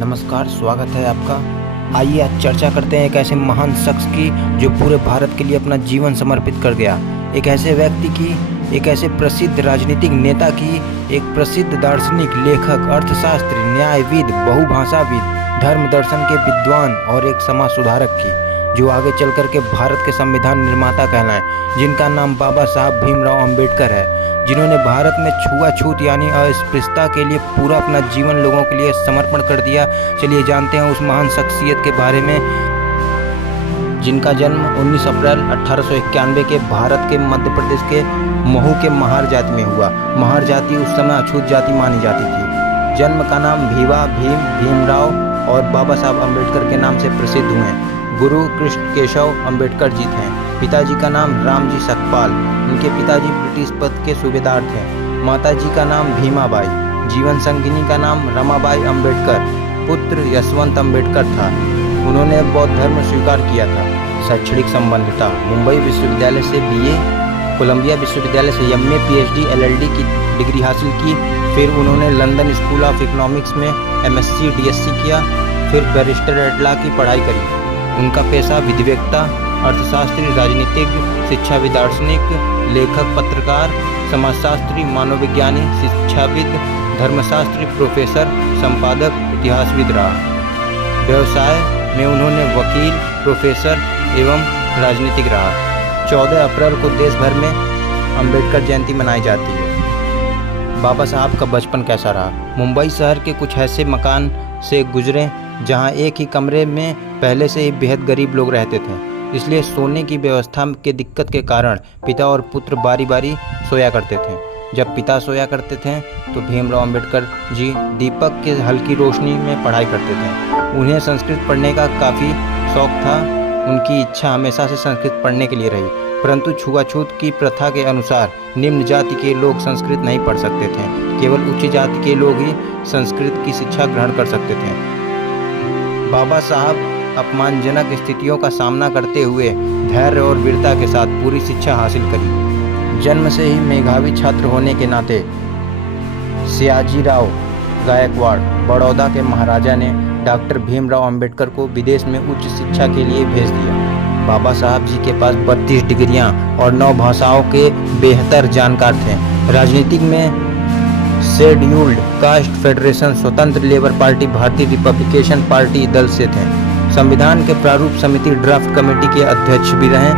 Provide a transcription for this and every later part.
नमस्कार, स्वागत है आपका। आइए आज चर्चा करते हैं एक ऐसे महान शख्स की जो पूरे भारत के लिए अपना जीवन समर्पित कर गया। एक ऐसे व्यक्ति की, एक ऐसे प्रसिद्ध राजनीतिक नेता की, एक प्रसिद्ध दार्शनिक, लेखक, अर्थशास्त्री, न्यायविद, बहुभाषाविद, धर्म दर्शन के विद्वान और एक समाज सुधारक की, जो आगे चल कर के भारत के संविधान निर्माता कहलाएं, जिनका नाम बाबा साहब भीमराव अंबेडकर है, जिन्होंने भारत में छुआछूत यानी अस्पृश्यता के लिए पूरा अपना जीवन लोगों के लिए समर्पण कर दिया। चलिए जानते हैं उस महान शख्सियत के बारे में, जिनका जन्म 19 अप्रैल 1891 के भारत के मध्य प्रदेश के महू के महार जाति में हुआ। महार जाति उस समय अछूत जाति मानी जाती थी। जन्म का नाम भीमराव और बाबा साहब अम्बेडकर के नाम से प्रसिद्ध हुए। गुरु कृष्ण केशव अम्बेडकर जी थे। पिताजी का नाम रामजी सकपाल, उनके पिताजी ब्रिटिश पद के सूबेदार थे। माताजी का नाम भीमाबाई, जीवन संगिनी का नाम रमाबाई अम्बेडकर, पुत्र यशवंत अम्बेडकर था। उन्होंने बौद्ध धर्म स्वीकार किया था। शैक्षणिक संबंध था, मुंबई विश्वविद्यालय से BA, कोलंबिया विश्वविद्यालय से MA, PhD, LLD की डिग्री हासिल की। फिर उन्होंने लंदन स्कूल ऑफ इकोनॉमिक्स में MSc DSc किया। फिर बैरिस्टर एट लॉ की पढ़ाई करी। उनका पेशा विधिवेत्ता, अर्थशास्त्री, राजनीतिज्ञ, शिक्षाविद, दार्शनिक, लेखक, पत्रकार, समाजशास्त्री, मानवविज्ञानी, शिक्षाविद, धर्मशास्त्री, प्रोफेसर, संपादक, इतिहासविद रहा। व्यवसाय में उन्होंने वकील, प्रोफेसर एवं राजनीतिक रहा। 14 अप्रैल को देश भर में अंबेडकर जयंती मनाई जाती है। बाबा साहब का बचपन कैसा रहा? मुंबई शहर के कुछ ऐसे मकान से गुजरे जहां एक ही कमरे में पहले से ही बेहद गरीब लोग रहते थे, इसलिए सोने की व्यवस्था के दिक्कत के कारण पिता और पुत्र बारी बारी सोया करते थे। जब पिता सोया करते थे तो भीमराव अंबेडकर जी दीपक के हल्की रोशनी में पढ़ाई करते थे। उन्हें संस्कृत पढ़ने का काफ़ी शौक था। उनकी इच्छा हमेशा से संस्कृत पढ़ने के लिए रही, परंतु छुआछूत की प्रथा के अनुसार निम्न जाति के लोग संस्कृत नहीं पढ़ सकते थे। केवल उच्च जाति के लोग ही संस्कृत की शिक्षा ग्रहण कर सकते थे। बाबा साहब अपमानजनक स्थितियों का सामना करते हुए धैर्य और वीरता के साथ पूरी शिक्षा हासिल करी। जन्म से ही मेधावी छात्र होने के नाते सयाजीराव गायकवाड़, बड़ौदा के महाराजा ने डॉक्टर भीमराव अंबेडकर को विदेश में उच्च शिक्षा के लिए भेज दिया। बाबा साहब जी के पास 32 डिग्रियां और 9 भाषाओं के बेहतर जानकार थे। राजनीतिक में शेड्यूल्ड कास्ट फेडरेशन, स्वतंत्र लेबर पार्टी, भारतीय रिपब्लिकन पार्टी दल से थे। संविधान के प्रारूप समिति ड्राफ्ट कमेटी के अध्यक्ष भी रहे।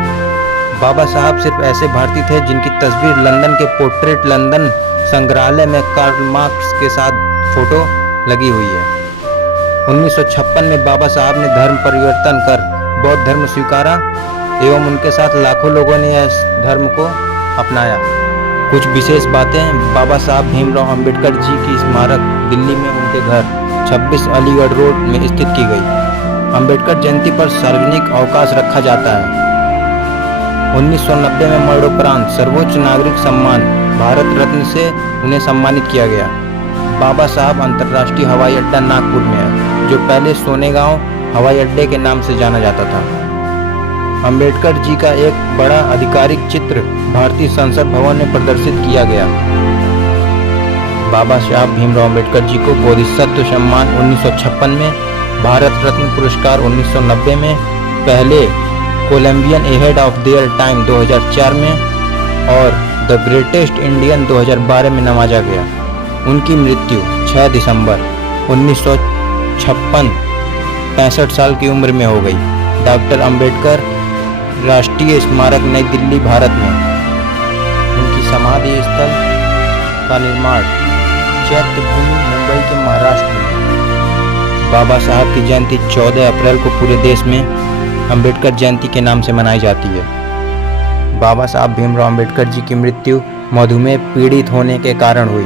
बाबा साहब सिर्फ ऐसे भारतीय थे जिनकी तस्वीर लंदन के पोर्ट्रेट लंदन संग्रहालय में कार्ल मार्क्स के साथ फोटो लगी हुई है। 1956 में बाबा साहब ने धर्म परिवर्तन कर बौद्ध धर्म स्वीकारा एवं उनके साथ लाखों लोगों ने इस धर्म को अपनाया। कुछ विशेष बातें, बाबा साहब भीमराव अंबेडकर जी की स्मारक दिल्ली में उनके घर 26 अलीगढ़ रोड में स्थित की गई। अंबेडकर जयंती पर सार्वजनिक अवकाश रखा जाता है। 1990 में मरणोपरांत सर्वोच्च नागरिक सम्मान भारत रत्न से उन्हें सम्मानित किया गया। बाबा साहब अंतर्राष्ट्रीय हवाई अड्डा नागपुर में है, जो पहले सोनेगांव हवाई अड्डे के नाम से जाना जाता था। अंबेडकर जी का एक बड़ा आधिकारिक चित्र भारतीय संसद भवन में प्रदर्शित किया गया। बाबा साहब भीमराव अंबेडकर जी को बोधिसत्व सम्मान 1956 में, भारत रत्न पुरस्कार 1990 में, पहले Colombian ahead of their time 2004 में और द ग्रेटेस्ट इंडियन 2012 में नवाजा गया। उनकी मृत्यु 6 दिसंबर 1956 65 साल की उम्र में हो गई। डॉक्टर अंबेडकर राष्ट्रीय स्मारक नई दिल्ली, भारत में। उनकी समाधि स्थल का निर्माण चैत्यभूमि, मुंबई के महाराष्ट्र में। बाबा साहब की जयंती 14 अप्रैल को पूरे देश में अंबेडकर जयंती के नाम से मनाई जाती है। बाबा साहब भीमराव अंबेडकर जी की मृत्यु मधुमेह पीड़ित होने के कारण हुई।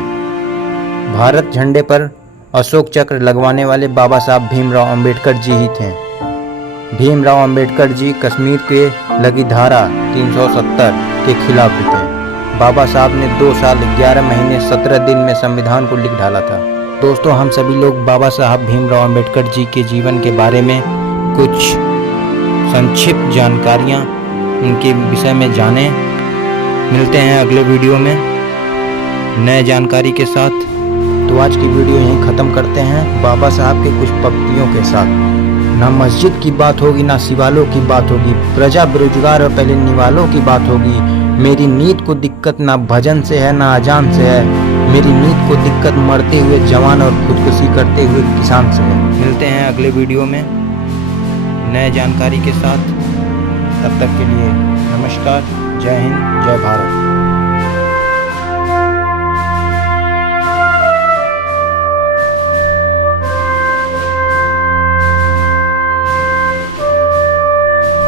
भारत झंडे पर अशोक चक्र लगवाने वाले बाबा साहब भीमराव अंबेडकर जी ही थे। भीमराव अंबेडकर जी कश्मीर के लगी धारा 370 के खिलाफ भी थे। बाबा साहब ने 2 साल 11 महीने 17 दिन में संविधान को लिख डाला था। दोस्तों, हम सभी लोग बाबा साहब भीमराव अंबेडकर जी के जीवन के बारे में कुछ संक्षिप्त जानकारियाँ उनके विषय में जानें। मिलते हैं अगले वीडियो में नए जानकारी के साथ। तो आज की वीडियो यहीं ख़त्म करते हैं बाबा साहब के कुछ पंक्तियों के साथ। ना मस्जिद की बात होगी, ना शिवालों की बात होगी, प्रजा बेरोजगार और पहले निवालों की बात होगी। मेरी नींद को दिक्कत ना भजन से है ना अजान से है, मेरी नींद को दिक्कत मरते हुए जवान और खुदकुशी करते हुए किसान से है। मिलते हैं अगले वीडियो में नए जानकारी के साथ। तब तक के लिए नमस्कार, जय हिंद, जय भारत।